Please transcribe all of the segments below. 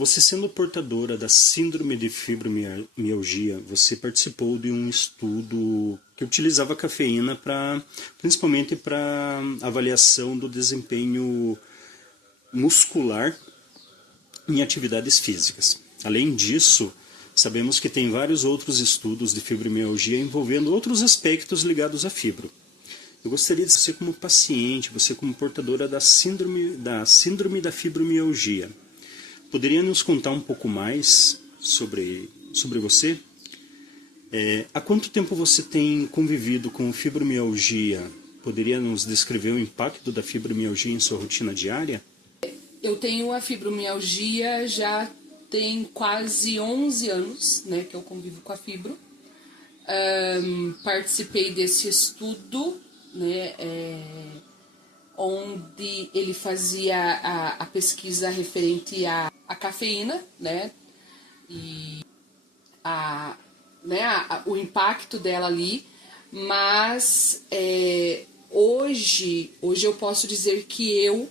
Você sendo portadora da síndrome de fibromialgia, você participou de um estudo que utilizava cafeína principalmente para avaliação do desempenho muscular em atividades físicas. Além disso, sabemos que tem vários outros estudos de fibromialgia envolvendo outros aspectos ligados à fibro. Eu gostaria de você como paciente, você como portadora da síndrome da fibromialgia. Poderia nos contar um pouco mais sobre você? Há quanto tempo você tem convivido com fibromialgia? Poderia nos descrever o impacto da fibromialgia em sua rotina diária? Eu tenho a fibromialgia já tem quase 11 anos, né, que eu convivo com a fibro. Participei desse estudo, né, onde ele fazia a pesquisa referente à cafeína, né, e o impacto dela ali, mas hoje eu posso dizer que eu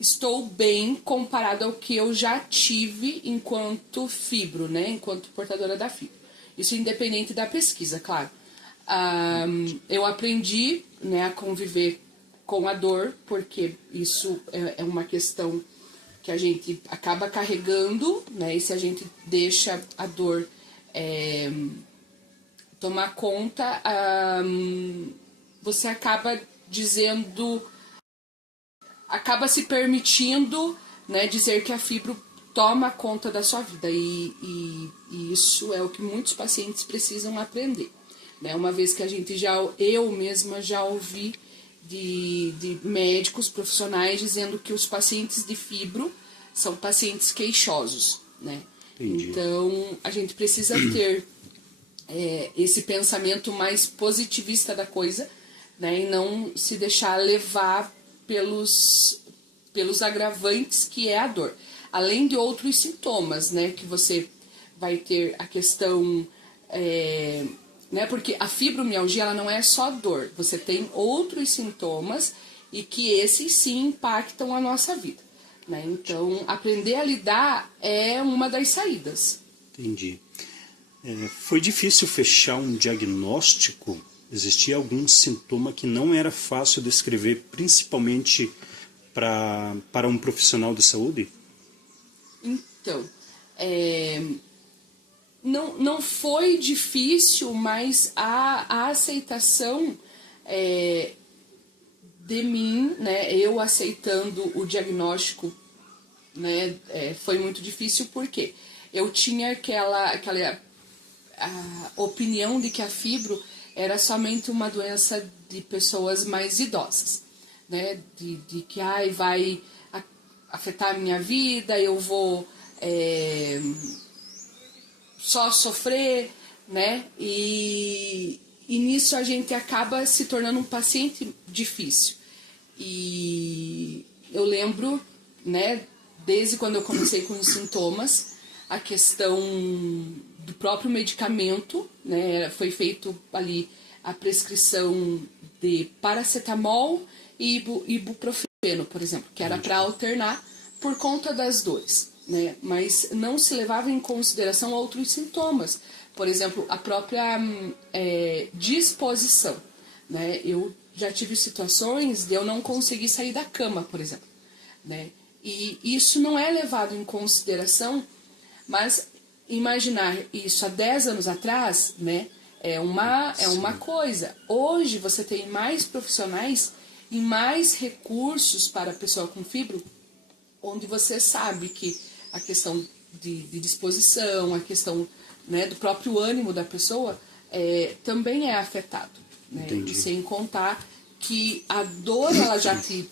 estou bem comparado ao que eu já tive enquanto fibro, né, enquanto portadora da fibro. Isso independente da pesquisa, claro. Eu aprendi, né, a conviver com a dor, porque isso é uma questão que a gente acaba carregando, né, e se a gente deixa a dor tomar conta, você acaba acaba se permitindo, né, dizer que a fibro toma conta da sua vida, e isso é o que muitos pacientes precisam aprender, né? Uma vez que eu mesma já ouvi de médicos profissionais dizendo que os pacientes de fibro são pacientes queixosos, né? Entendi. Então a gente precisa ter esse pensamento mais positivista da coisa, né, e não se deixar levar pelos agravantes que é a dor. Além de outros sintomas, né, que você vai ter a questão, né, porque a fibromialgia ela não é só dor, você tem outros sintomas e que esses sim impactam a nossa vida, né? Então, aprender a lidar é uma das saídas. Entendi. Foi difícil fechar um diagnóstico? Existia algum sintoma que não era fácil descrever, principalmente para um profissional de saúde? Então, não foi difícil, mas a aceitação de mim, né, eu aceitando o diagnóstico, né, foi muito difícil, porque eu tinha aquela a opinião de que a fibro era somente uma doença de pessoas mais idosas, né, de que vai afetar a minha vida, eu vou só sofrer, né, e nisso a gente acaba se tornando um paciente difícil. E eu lembro, né, desde quando eu comecei com os sintomas, a questão do próprio medicamento, né, foi feito ali a prescrição de paracetamol e ibuprofeno, por exemplo, que era para alternar por conta das dores, né, mas não se levava em consideração outros sintomas, por exemplo, a própria disposição, né, eu já tive situações de eu não conseguir sair da cama, por exemplo, né, e isso não é levado em consideração, mas imaginar isso há 10 anos atrás, né, é uma coisa. Hoje você tem mais profissionais e mais recursos para a pessoa com fibro, onde você sabe que a questão de disposição, a questão, né, do próprio ânimo da pessoa também é afetado, né? E sem contar que a dor ela já te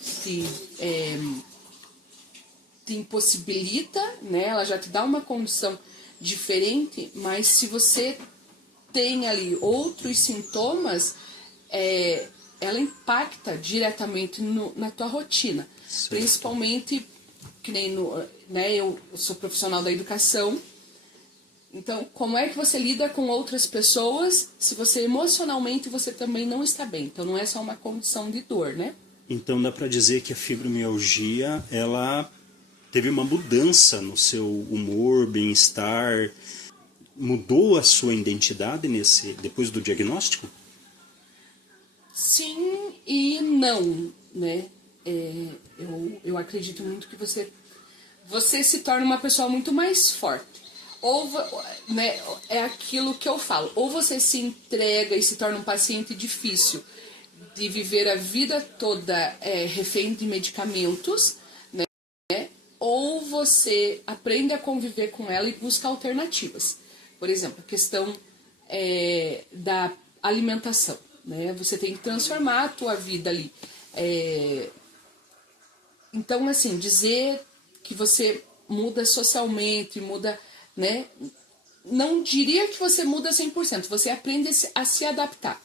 impossibilita, né? Ela já te dá uma condição diferente, mas se você tem ali outros sintomas, ela impacta diretamente na tua rotina. Certo. Principalmente, que nem né, eu sou profissional da educação, então como é que você lida com outras pessoas se você emocionalmente você também não está bem? Então não é só uma condição de dor, né? Então dá para dizer que a fibromialgia, ela teve uma mudança no seu humor, bem-estar? Mudou a sua identidade depois do diagnóstico? Sim e não, né? Eu acredito muito que você se torna uma pessoa muito mais forte. Ou, né, é aquilo que eu falo, ou você se entrega e se torna um paciente difícil de viver a vida toda refém de medicamentos, né? Ou você aprende a conviver com ela e busca alternativas. Por exemplo, a questão da alimentação, né? Você tem que transformar a tua vida ali. Então, assim, dizer que você muda socialmente, muda, né? Não diria que você muda 100%, você aprende a se adaptar.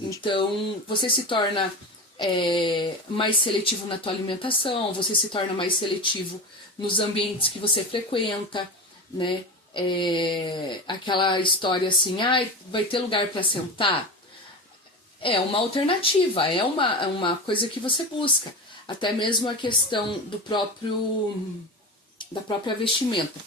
Então, você se torna mais seletivo na tua alimentação, você se torna mais seletivo nos ambientes que você frequenta, né? Aquela história assim, vai ter lugar para sentar? É uma alternativa, é uma coisa que você busca. Até mesmo a questão da própria vestimenta.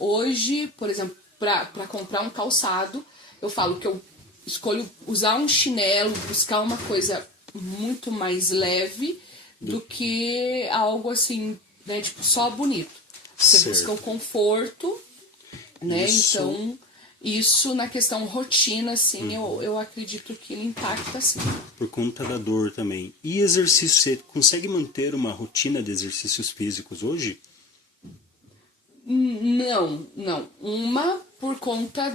Hoje, por exemplo, para comprar um calçado, eu falo que eu escolho usar um chinelo, buscar uma coisa muito mais leve do que algo assim, né, tipo, só bonito. Você busca o conforto, né? Então, isso na questão rotina, assim, eu acredito que ele impacta, sim. Por conta da dor também. E exercício, você consegue manter uma rotina de exercícios físicos hoje? Não. Uma por conta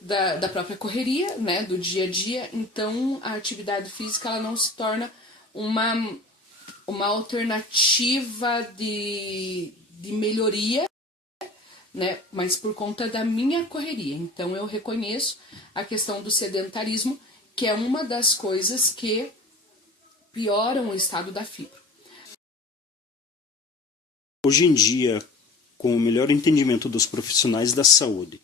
da própria correria, né, do dia a dia. Então, a atividade física ela não se torna uma alternativa de melhoria, né, mas por conta da minha correria. Então, eu reconheço a questão do sedentarismo, que é uma das coisas que pioram o estado da fibra. Hoje em dia, com o melhor entendimento dos profissionais da saúde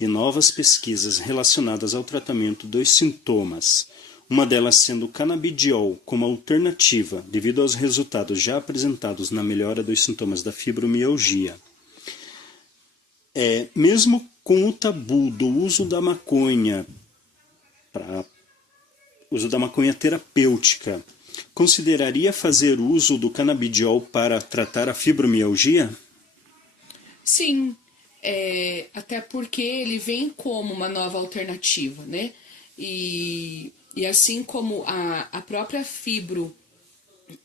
e novas pesquisas relacionadas ao tratamento dos sintomas, uma delas sendo o canabidiol como alternativa devido aos resultados já apresentados na melhora dos sintomas da fibromialgia. Mesmo com o tabu do uso da maconha terapêutica, consideraria fazer uso do canabidiol para tratar a fibromialgia? Sim, até porque ele vem como uma nova alternativa, né? E assim como a própria fibro,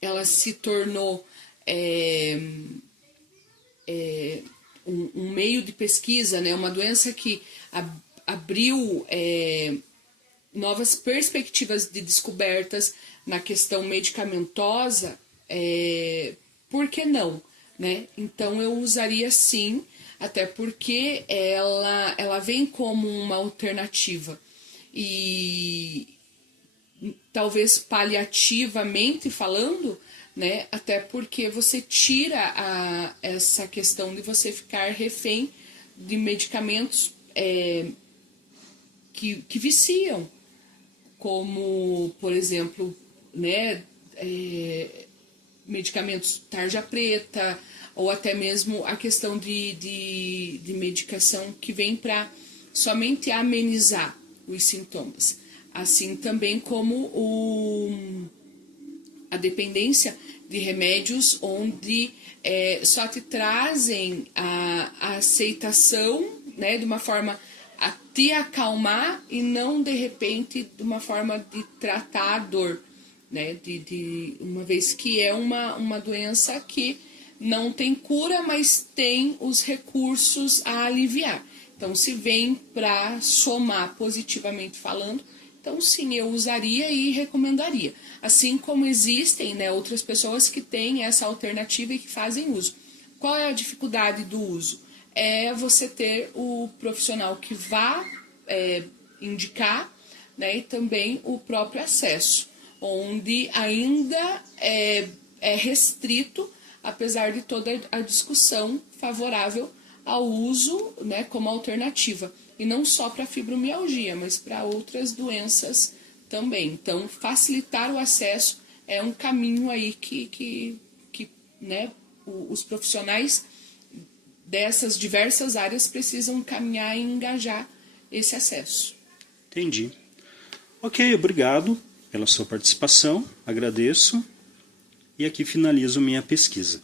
ela se tornou um meio de pesquisa, né? Uma doença que abriu novas perspectivas de descobertas na questão medicamentosa, por que não? Né? Então eu usaria sim, até porque ela vem como uma alternativa e talvez paliativamente falando, né? Até porque você tira essa questão de você ficar refém de medicamentos que viciam, como por exemplo, né? Medicamentos tarja preta, ou até mesmo a questão de medicação que vem para somente amenizar os sintomas. Assim também como a dependência de remédios onde só te trazem a aceitação, né, de uma forma a te acalmar e não de repente de uma forma de tratar a dor. Né, uma vez que é uma doença que não tem cura, mas tem os recursos a aliviar. Então, se vem para somar positivamente falando, então sim, eu usaria e recomendaria. Assim como existem, né, outras pessoas que têm essa alternativa e que fazem uso. Qual é a dificuldade do uso? É você ter o profissional que vá indicar, né, e também o próprio acesso, onde ainda é restrito, apesar de toda a discussão favorável ao uso, né, como alternativa. E não só para fibromialgia, mas para outras doenças também. Então, facilitar o acesso é um caminho aí que né, os profissionais dessas diversas áreas precisam caminhar e engajar esse acesso. Entendi. Ok, obrigado pela sua participação, agradeço. E aqui finalizo minha pesquisa.